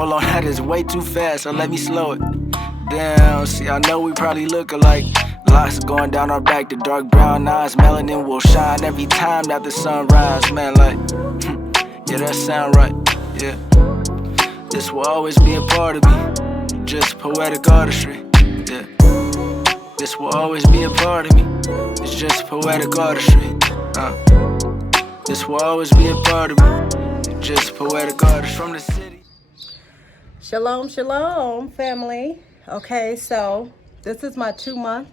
Hold on, that is way too fast, so let me slow it down. See, I know we probably look alike. Locks going down our back, the dark brown eyes. Melanin will shine every time that the sun rise. Man, like, yeah, that sound right, yeah. This will always be a part of me, just poetic artistry, yeah. This will always be a part of me, it's just poetic artistry, This will always be a part of me, just poetic artistry from the city. Shalom, shalom, family. Okay, so this is my 2-month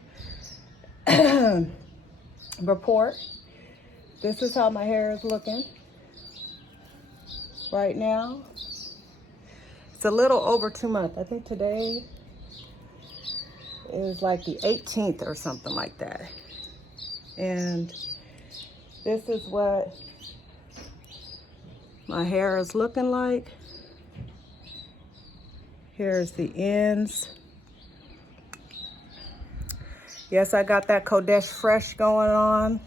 report. This is how my hair is looking right now. It's a little over 2 months. I think today is like the 18th or something like that. And this is what my hair is looking like. Here's the ends. Yes, I got that Kodesh Fresh going on.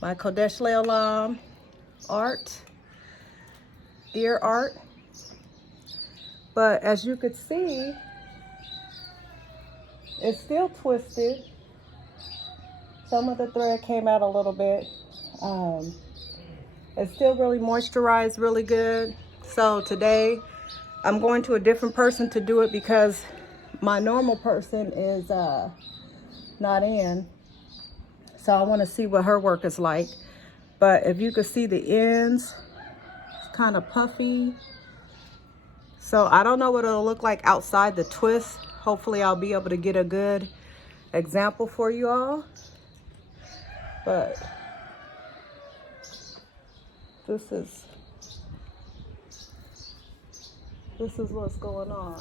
My Kodesh Leolam art, ear art. But as you could see, it's still twisted. Some of the thread came out a little bit. It's still really moisturized really good. So today I'm going to a different person to do it because my normal person is not in. So I want to see what her work is like. But if you could see the ends, it's kind of puffy. So I don't know what it'll look like outside the twist. Hopefully I'll be able to get a good example for you all. But this is what's going on.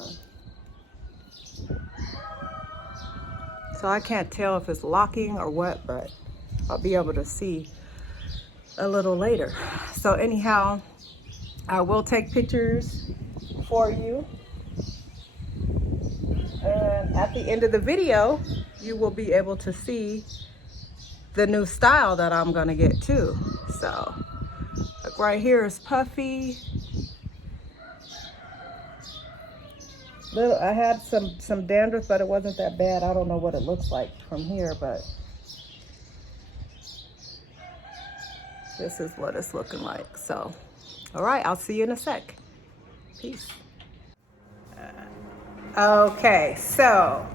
So I can't tell if it's locking or what, but I'll be able to see a little later. So anyhow, I will take pictures for you. And at the end of the video, you will be able to see the new style that I'm gonna get too. So like right here is puffy. I had some dandruff, but it wasn't that bad. I don't know what it looks like from here, but this is what it's looking like. So, all right, I'll see you in a sec. Peace. Okay, so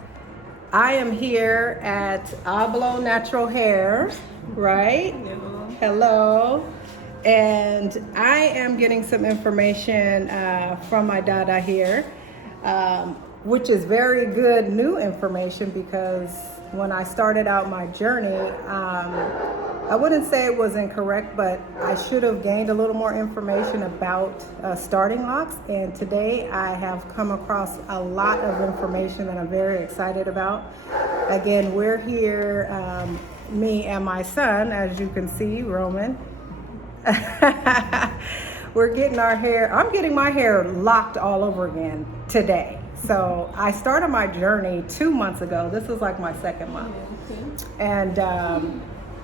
I am here at Hablo Natural Hair, right? Hello. And I am getting some information from my dada here. Which is very good new information because when I started out my journey, I wouldn't say it was incorrect, but I should have gained a little more information about starting locks. And today I have come across a lot of information that I'm very excited about. Again, we're here, me and my son, as you can see, Roman. We're getting our hair, I'm getting my hair locked all over again today. So I started my journey 2 months ago. This is like my 2nd month. And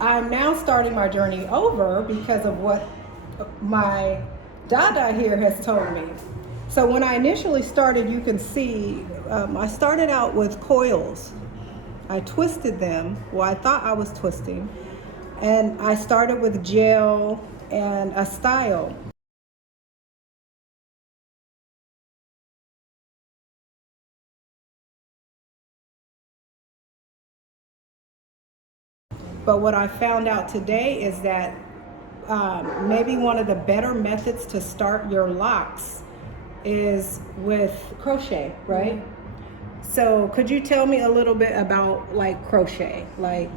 I'm now starting my journey over because of what my dada here has told me. So when I initially started, you can see, I started out with coils. I twisted them, well, I thought I was twisting. And I started with gel and a style. But what I found out today is that maybe one of the better methods to start your locks is with crochet, right? Mm-hmm. So could you tell me a little bit about like crochet? Like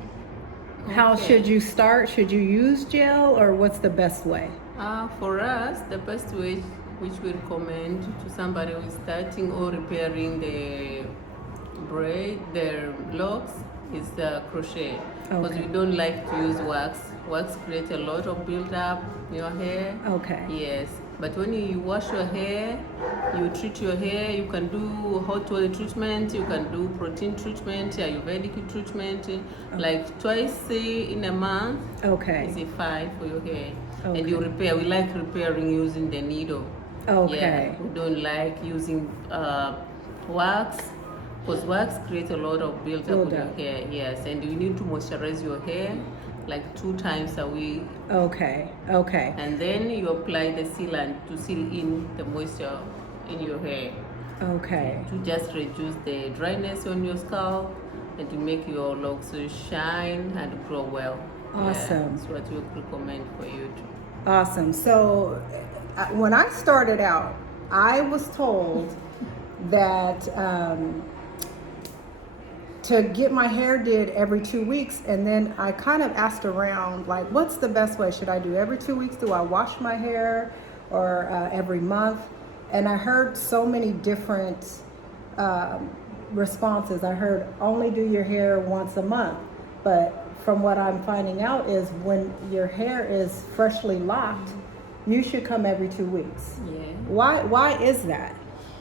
how should you start? Should you use gel or what's the best way? For us, the best way which we recommend to somebody who is starting or repairing the locks is crochet. Because we don't like to use wax. Wax creates a lot of build-up in your hair. Okay. Yes. But when you wash your hair, you treat your hair, you can do hot oil treatment, you can do protein treatment, Ayurvedic treatment, like twice in a month. Okay. Is fine for your hair. Okay. And you repair. We like repairing using the needle. Okay. Yeah, we don't like using wax, because wax creates a lot of buildup on your Buildup. hair. Yes, and you need to moisturize your hair like 2 times a week, Okay. Okay. and then you apply the sealant to seal in the moisture in your hair Okay. to just reduce the dryness on your scalp and to make your locks shine and grow well. Awesome. Yeah, that's what we recommend for you too. Awesome. So when I started out, I was told that to get my hair did every 2 weeks, and then I kind of asked around, like, what's the best way? Should I do every 2 weeks? Do I wash my hair, or every month? And I heard so many different responses. I heard only do your hair once a month, but from what I'm finding out is when your hair is freshly locked, you should come every 2 weeks. Yeah. Why is that?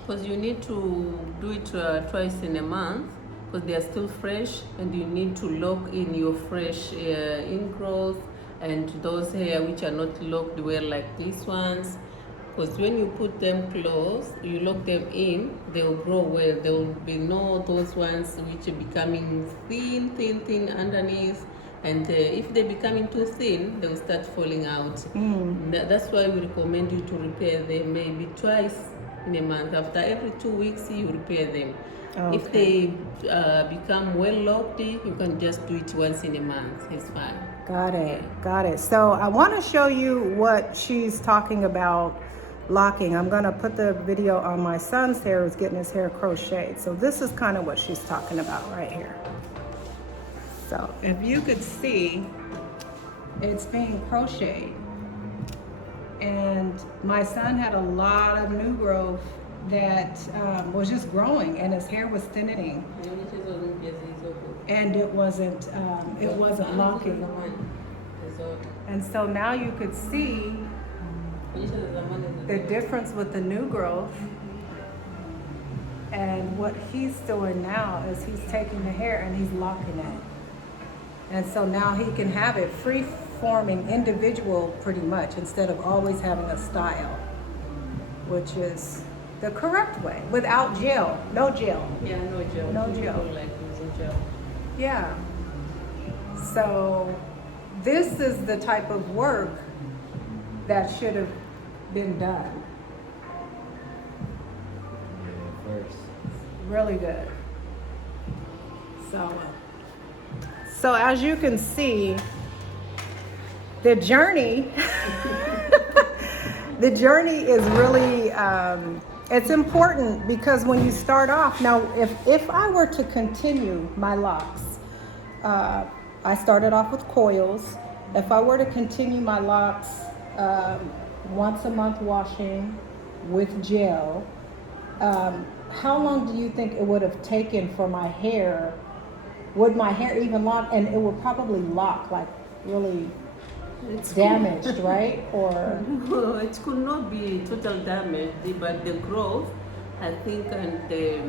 Because you need to do it twice in a month, because they are still fresh, and you need to lock in your fresh ingrowth and those hair which are not locked well like these ones. Because when you put them close, you lock them in, they will grow well. There will be no those ones which are becoming thin underneath. And if they're becoming too thin, they will start falling out. That's why we recommend you to repair them maybe twice in a month. After every 2 weeks, you repair them. Okay. If they become well locked, you can just do it once in a month. It's fine. Got it. So I want to show you what she's talking about locking. I'm going to put the video on my son's hair who's getting his hair crocheted. So this is kind of what she's talking about right here. So if you could see, it's being crocheted. And my son had a lot of new growth that was just growing, and his hair was thinning, and it wasn't locking. And so now you could see the difference with the new growth. And what he's doing now is he's taking the hair and he's locking it. And so now he can have it free-forming individual pretty much, instead of always having a style, which is the correct way, without gel. No gel. Yeah, no gel. No People gel. don't like using gel. Yeah. So this is the type of work that should have been done. Yeah, first. Really good. So as you can see, the journey the journey is really it's important, because when you start off, now if I were to continue my locks, I started off with coils. If I were to continue my locks once a month washing with gel, how long do you think it would have taken for my hair? Would my hair even lock? And it would probably lock like really damaged, right? Or No, it could not be total damage, but the growth, I think, and the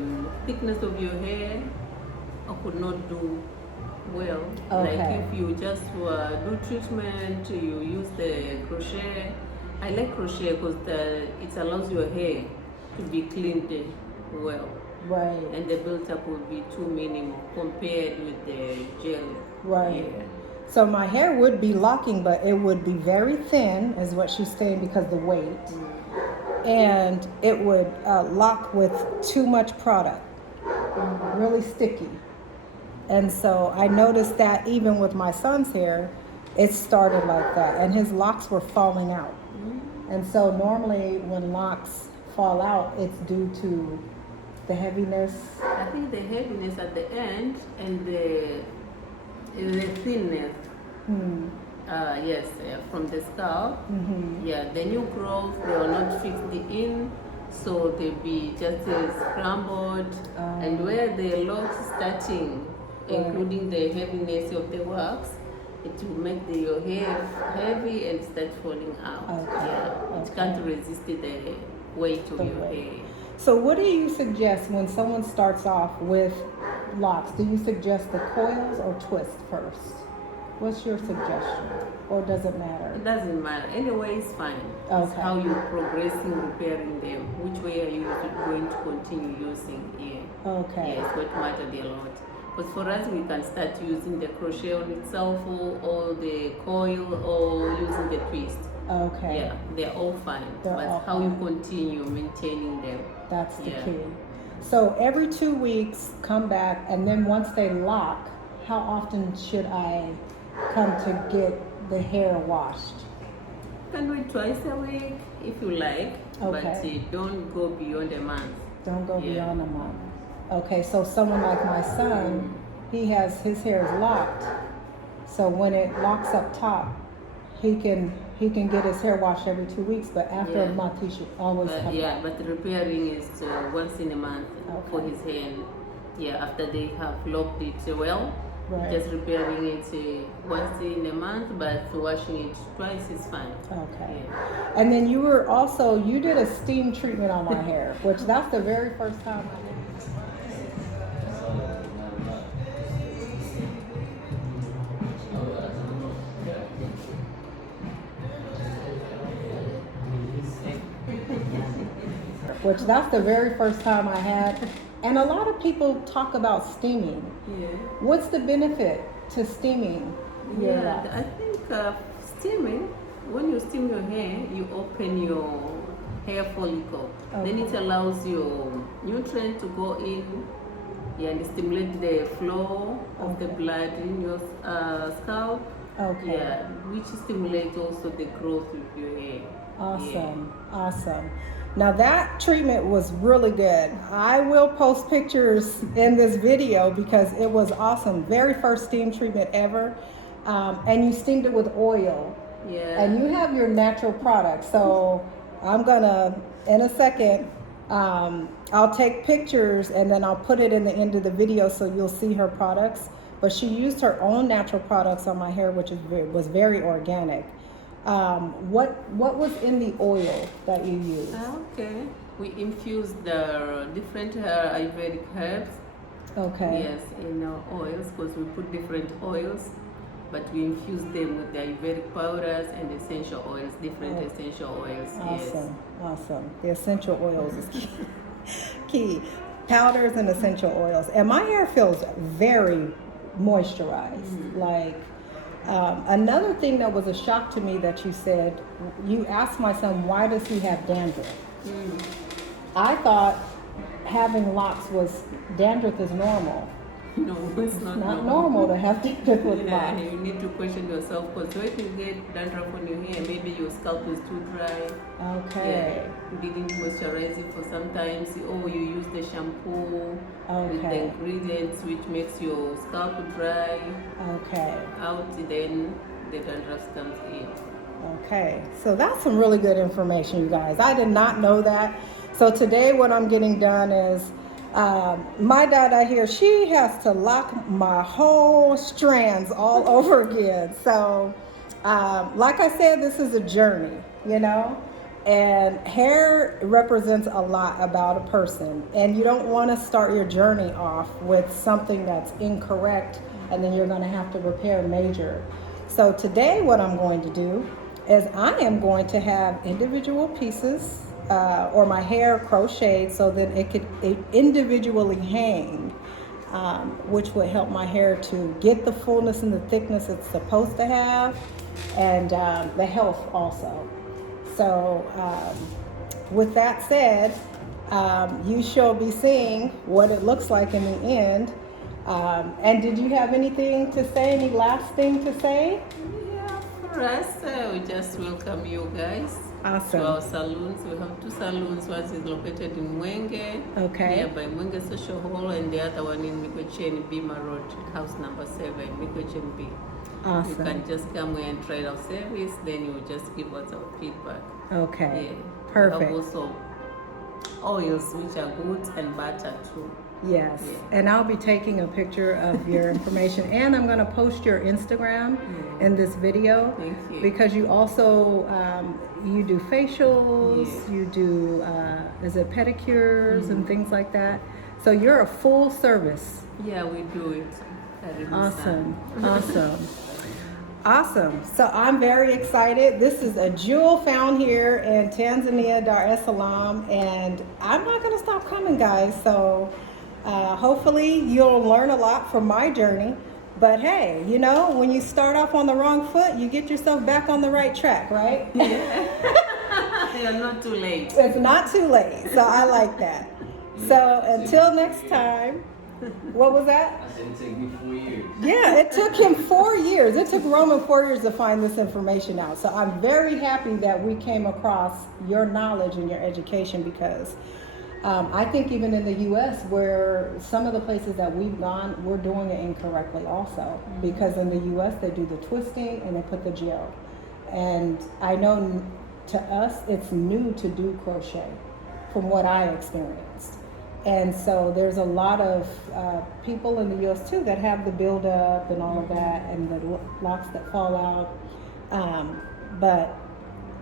thickness of your hair, I could not do well. Okay. Like if you just do treatment, you use the crochet. I like crochet because it allows your hair to be cleaned well. right, And the build-up will be too minimal compared with the gel. right. Yeah. So my hair would be locking, but it would be very thin, is what she's saying, because the weight, and it would lock with too much product, really sticky. And so I noticed that even with my son's hair, it started like that, and his locks were falling out. And so normally when locks fall out, it's due to the heaviness. I think the heaviness at the end and the thinness. Yes, from the scalp. Yeah, the new growth, they are not fixed in, so they be just scrambled. And where the locks starting, including the heaviness of the wax, it will make your hair heavy and start falling out. Okay. Yeah, it can't resist the weight of your hair. So what do you suggest when someone starts off with locks? Do you suggest the coils or twist first? What's your suggestion? Or does it matter? It doesn't matter. Anyway, it's fine. It's Okay. how you're progressing, repairing them. Which way are you going to continue using? Yeah. Okay. Yeah, it's what matters a lot. But for us, we can start using the crochet on itself or the coil or using the twist. Okay. Yeah, they're all fine. They're but all how you fine. continue maintaining them. That's the Yeah. key. So every 2 weeks, come back, and then once they lock, how often should I come to get the hair washed? You can do it twice a week if you like, but Okay. don't go beyond a month. Don't go Yeah. beyond a month. Okay, so someone like my son, his hair is locked. So when it locks up top, he can get his hair washed every 2 weeks, but after a Yeah. month he should always But come yeah, back. but repairing is once in a month for Okay. his hair. Yeah, after they have locked it well, Right. just repairing it once in a month, but washing it twice is fine. Okay. Yeah. And then you did a steam treatment on my hair, which that's the very first time I did. Which that's the very first time I had. And a lot of people talk about steaming. Yeah. What's the benefit to steaming your Yeah, locks? I think steaming, when you steam your hair, you open your hair follicle. Then it Okay. allows your nutrient to go in, yeah, and stimulate the flow of the Okay. blood in your scalp. Okay. Yeah, which stimulates also the growth of your hair. Awesome. Awesome. Now that treatment was really good. I will post pictures in this video because it was awesome. Very first steam treatment ever. And you steamed it with oil. Yeah. And you have your natural products. So I'm gonna, in a second, I'll take pictures and then I'll put it in the end of the video so you'll see her products. But she used her own natural products on my hair, which was very organic. What was in the oil that you used? Okay. We infused the different Ayurvedic herbs. Okay. Yes, in our oils, because we put different oils, but we infuse them with the Ayurvedic powders and essential oils, different Oh. essential oils. Awesome. Awesome. The essential oils is key. Key. Powders and essential oils. And my hair feels very moisturized. Like, another thing that was a shock to me that you said, you asked my son, why does he have dandruff? I thought having locks was, dandruff is normal. No, it's not Not normal to have dandruff with Yeah, locks. you need to question yourself, because when you get dandruff on your hair, maybe your scalp is too dry. Okay. Yeah, you didn't moisturize it for sometimes. Oh, you use the shampoo with the Okay. ingredients which makes your scalp dry Okay. out, then the dandruff comes in. Okay, so that's some really good information, you guys. I did not know that. So today what I'm getting done is, my dada here, she has to lock my whole strands all over again. So, like I said, this is a journey, you know? And hair represents a lot about a person. And you don't want to start your journey off with something that's incorrect and then you're going to have to repair major. So today what I'm going to do is I am going to have individual pieces or my hair crocheted so that it could individually hang, which would help my hair to get the fullness and the thickness it's supposed to have, and the health also. So with that said, you shall be seeing what it looks like in the end. And did you have anything to say, any last thing to say? Yeah, for us, we just welcome you guys Awesome. to our salons. We have two salons. One is located in Mwenge, Okay. by Mwenge Social Hall, and the other one in Mikochen, Bima Road, house number 7, Mikochen B. You Awesome. can just come here and try our service, then you just give us our feedback. Okay. Yeah. Perfect. We have also oils, which are good, and butter too. Yes. Yeah. And I'll be taking a picture of your information, and I'm going to post your Instagram in this video. Thank you. Because you also you do facials, Yeah. you do is it pedicures and things like that. So you're a full service. Yeah, we do it. Awesome. Awesome. Awesome. So I'm very excited. This is a jewel found here in Tanzania, Dar es Salaam, and I'm not going to stop coming, guys. So hopefully you'll learn a lot from my journey. But hey, you know, when you start off on the wrong foot, you get yourself back on the right track, right? You're not too late. It's not too late. So I like that. So until next time, what was that? I said it took me 4 years. Yeah, it took him 4 years. It took Roman 4 years to find this information out. So I'm very happy that we came across your knowledge and your education, because I think even in the U.S., where some of the places that we've gone, we're doing it incorrectly also. Because in the U.S., they do the twisting and they put the gel. And I know to us, it's new to do crochet from what I experienced. And so there's a lot of people in the U.S. too that have the buildup and all of that, and the locks that fall out. But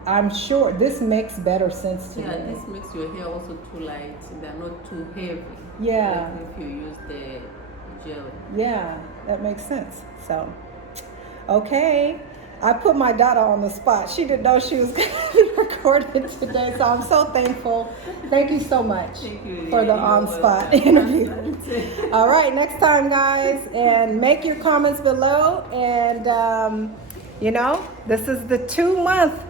I'm sure this makes better sense to me. Yeah, this makes your hair also too light. They're not too heavy. Yeah. Like if you use the gel. Yeah, that makes sense. So, okay. I put my daughter on the spot. She didn't know she was going to be recorded today, so I'm so thankful. Thank you so much for the on-spot interview. All right, next time, guys, and make your comments below. And, you know, this is the 2-month,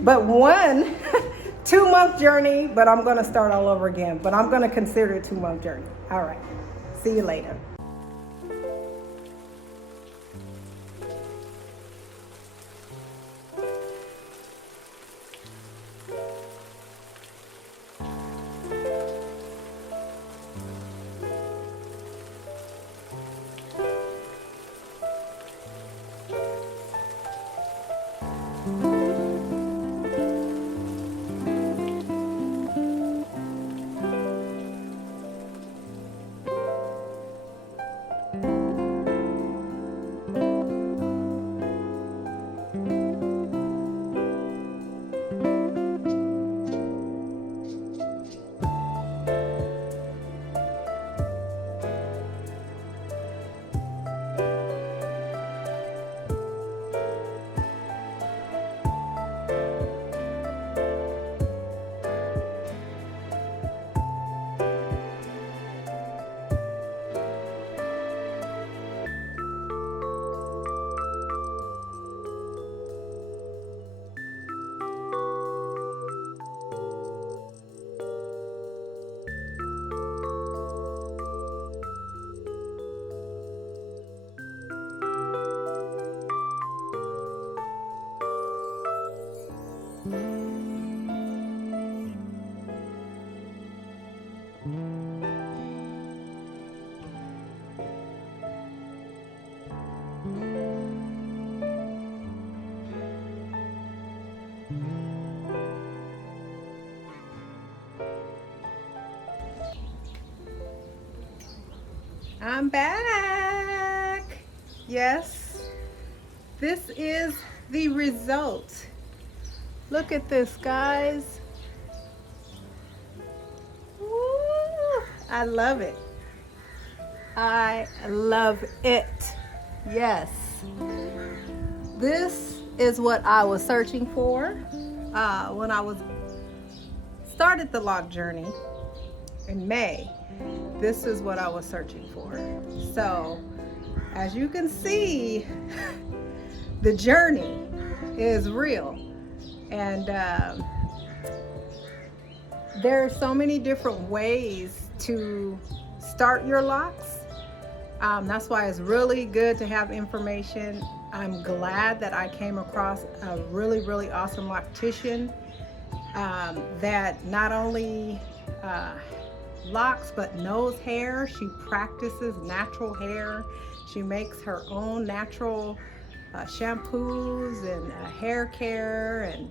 but 2-month journey, but I'm going to start all over again. But I'm going to consider it a 2-month journey. All right, see you later. I'm back. Yes, this is the result. Look at this, guys. Woo! I love it. I love it. Yes. This is what I was searching for when I started the lock journey in May. This is what I was searching for. So, as you can see, the journey is real. And there are so many different ways to start your locks. That's why it's really good to have information. I'm glad that I came across a really, really awesome loctician that not only locks but knows hair. She practices natural hair. She makes her own natural shampoos and hair care, and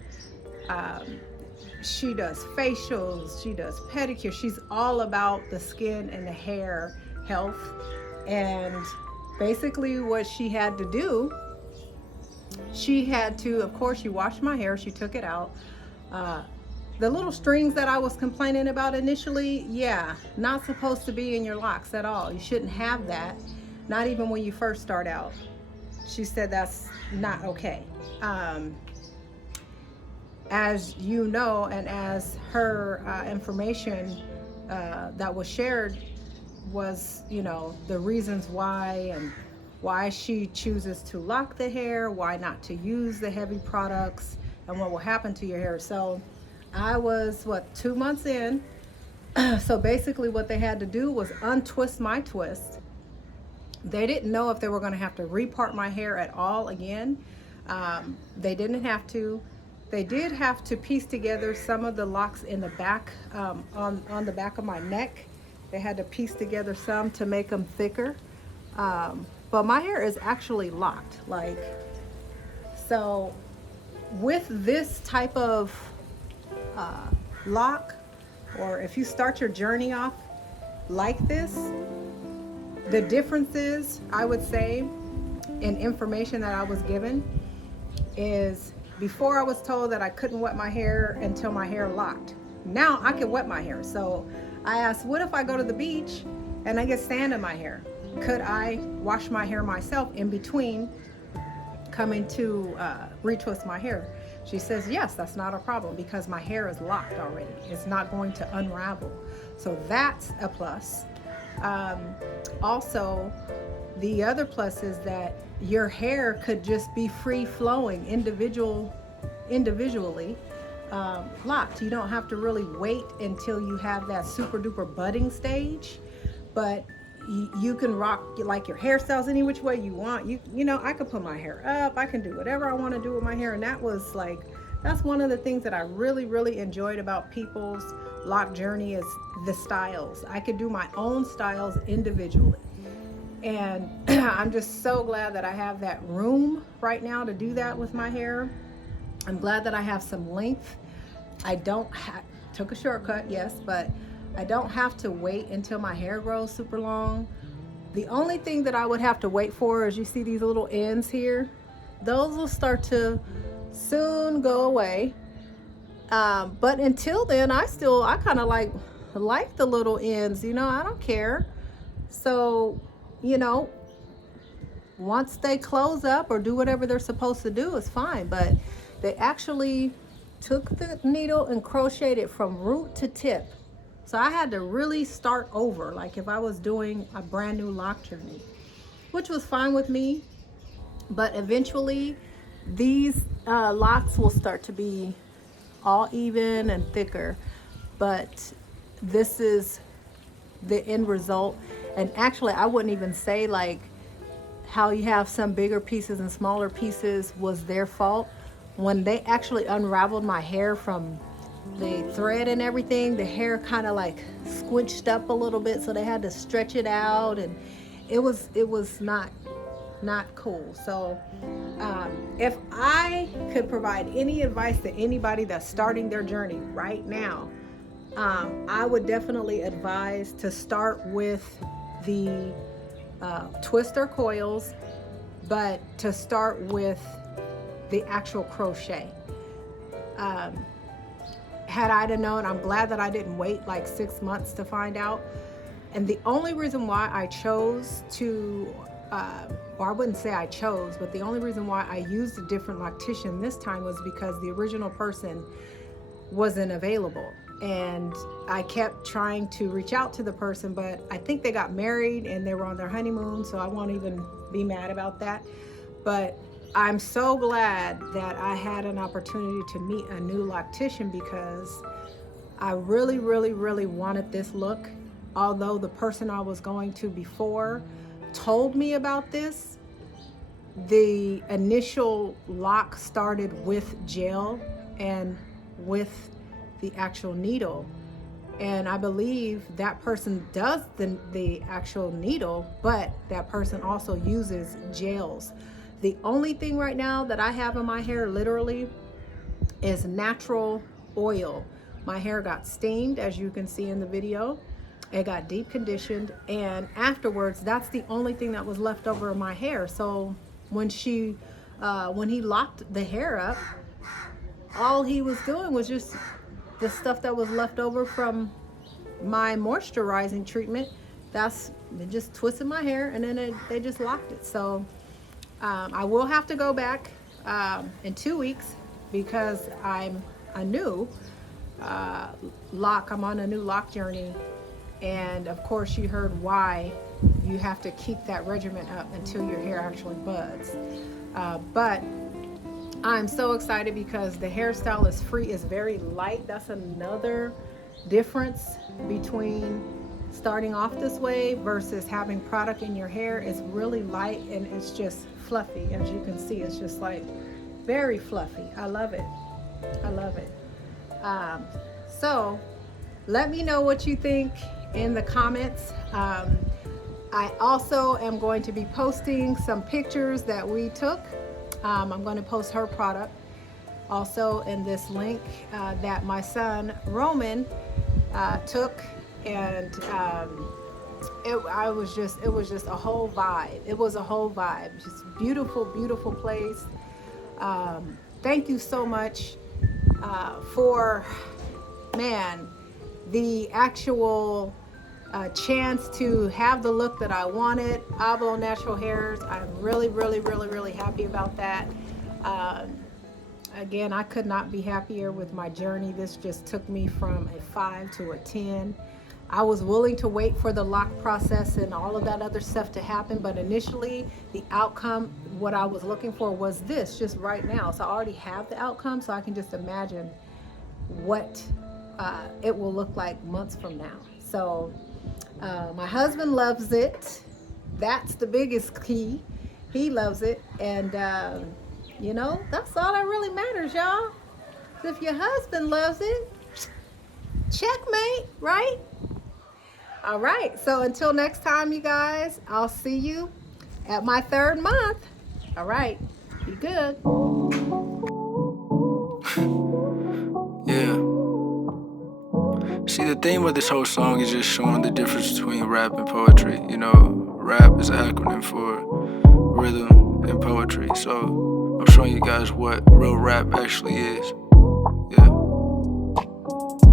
she does facials, she does pedicure. She's all about the skin and the hair health. And basically what she had to do, she had to, of course, she washed my hair, she took it out. The little strings that I was complaining about initially, yeah, not supposed to be in your locks at all. You shouldn't have that, not even when you first start out. she said that's not okay. As you know, and as her information that was shared was, you know, the reasons why and why she chooses to lock the hair, why not to use the heavy products, and what will happen to your hair. So I was, 2 months in. So basically what they had to do was untwist my twist. They didn't know if they were going to have to repart my hair at all again. They didn't have to. They did have to piece together some of the locks in the back, on the back of my neck. They had to piece together some to make them thicker. But my hair is actually locked. Like, so with this type of lock, or if you start your journey off like this, the differences, I would say, in information that I was given is, before I was told that I couldn't wet my hair until my hair locked. Now I can wet my hair. So I asked, what if I go to the beach and I get sand in my hair? Could I wash my hair myself in between coming to retwist my hair? She says, yes, that's not a problem because my hair is locked already. It's not going to unravel. So that's a plus. Also, the other plus is that your hair could just be free flowing individually locked. You don't have to really wait until you have that super duper budding stage, but you can rock like your hairstyles any which way you want. You know, I could put my hair up, I can do whatever I want to do with my hair. And that was like, that's one of the things that I really enjoyed about people's lock journey, is the styles. I could do my own styles individually. And I'm just so glad that I have that room right now to do that with my hair. I'm glad that I have some length. I don't took a shortcut, yes, but I don't have to wait until my hair grows super long. The only thing that I would have to wait for is, you see these little ends here? Those will start to soon go away. But until then, I kind of like the little ends, you know, I don't care. So, you know, once they close up or do whatever they're supposed to do, it's fine. But they actually took the needle and crocheted it from root to tip. So I had to really start over, like if I was doing a brand new lock journey, which was fine with me. But eventually these locks will start to be all even and thicker. But this is the end result. And actually, I wouldn't even say like how you have some bigger pieces and smaller pieces was their fault. When they actually unraveled my hair from the thread and everything, the hair kind of like squinched up a little bit, so they had to stretch it out, and it was not cool. So if I could provide any advice to anybody that's starting their journey right now, I would definitely advise to start with the twister coils, but to start with the actual crochet. Had I have known, I'm glad that I didn't wait like 6 months to find out. And the only reason why I chose to, or I wouldn't say I chose, but the only reason why I used a different loctician this time was because the original person wasn't available. And I kept trying to reach out to the person, but I think they got married and they were on their honeymoon, so I won't even be mad about that. But I'm so glad that I had an opportunity to meet a new loctician, because I really wanted this look. Although the person I was going to before told me about this, the initial lock started with gel and with the actual needle. And I believe that person does the actual needle, but that person also uses gels. The only thing right now that I have in my hair literally is natural oil. My hair got steamed, as you can see in the video. It got deep conditioned, and afterwards, that's the only thing that was left over in my hair. So when he locked the hair up, all he was doing was just the stuff that was left over from my moisturizing treatment. They just twisted my hair, and then they just locked it. So I will have to go back in 2 weeks because I'm a new lock. I'm on a new lock journey. And of course you heard why you have to keep that regimen up until your hair actually buds. But I'm so excited because the hairstyle is free, it's very light. That's another difference between starting off this way versus having product in your hair. It's really light and it's just fluffy. As you can see, it's just like very fluffy. I love it. I love it. So let me know what you think in the comments. I also am going to be posting some pictures that we took. I'm going to post her product also in this link that my son Roman took, and it was just a whole vibe. It was a whole vibe. Just beautiful, beautiful place. Thank you so much for, man, the actual chance to have the look that I wanted. Ablo Natural Hairs. I'm really, really, really, really happy about that. Again, I could not be happier with my journey. This just took me from a 5 to a 10. I was willing to wait for the lock process and all of that other stuff to happen, but initially the outcome, what I was looking for was this, just right now. So I already have the outcome, so I can just imagine what it will look like months from now. So my husband loves it. That's the biggest key. He loves it. And you know, that's all that really matters, y'all. If your husband loves it, checkmate, right? All right, so until next time, you guys, I'll see you at my 3rd month. All right, be good. Yeah. See, the theme of this whole song is just showing the difference between rap and poetry. You know, rap is an acronym for rhythm and poetry. So I'm showing you guys what real rap actually is. Yeah.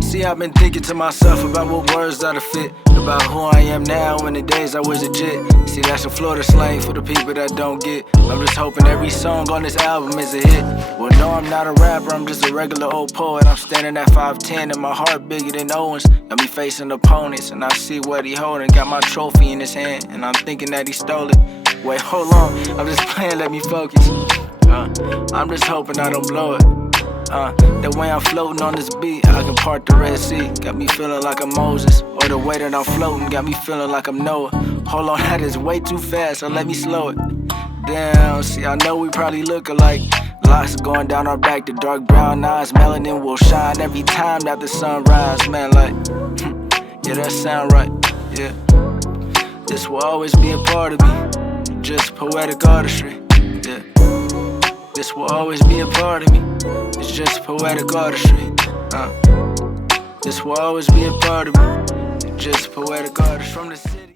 See, I've been thinking to myself about what words that'll fit, about who I am now and the days I was legit. See, that's a Florida slang for the people that don't get. I'm just hoping every song on this album is a hit. Well, no, I'm not a rapper, I'm just a regular old poet. I'm standing at 5'10" and my heart bigger than Owen's. Got me facing opponents and I see what he holding. Got my trophy in his hand and I'm thinking that he stole it. Wait, hold on, I'm just playing, let me focus. I'm just hoping I don't blow it. The way I'm floating on this beat, I can part the Red Sea. Got me feeling like I'm Moses. Or the way that I'm floating got me feeling like I'm Noah. Hold on, that is way too fast, so let me slow it down. See, I know we probably look alike. Locks going down our back, the dark brown eyes. Melanin will shine every time that the sun rises. Man, like, yeah, that sound right, yeah. This will always be a part of me, just poetic artistry, yeah. This will always be a part of me, it's just poetic artistry. This will always be a part of me, just poetic artistry from the city.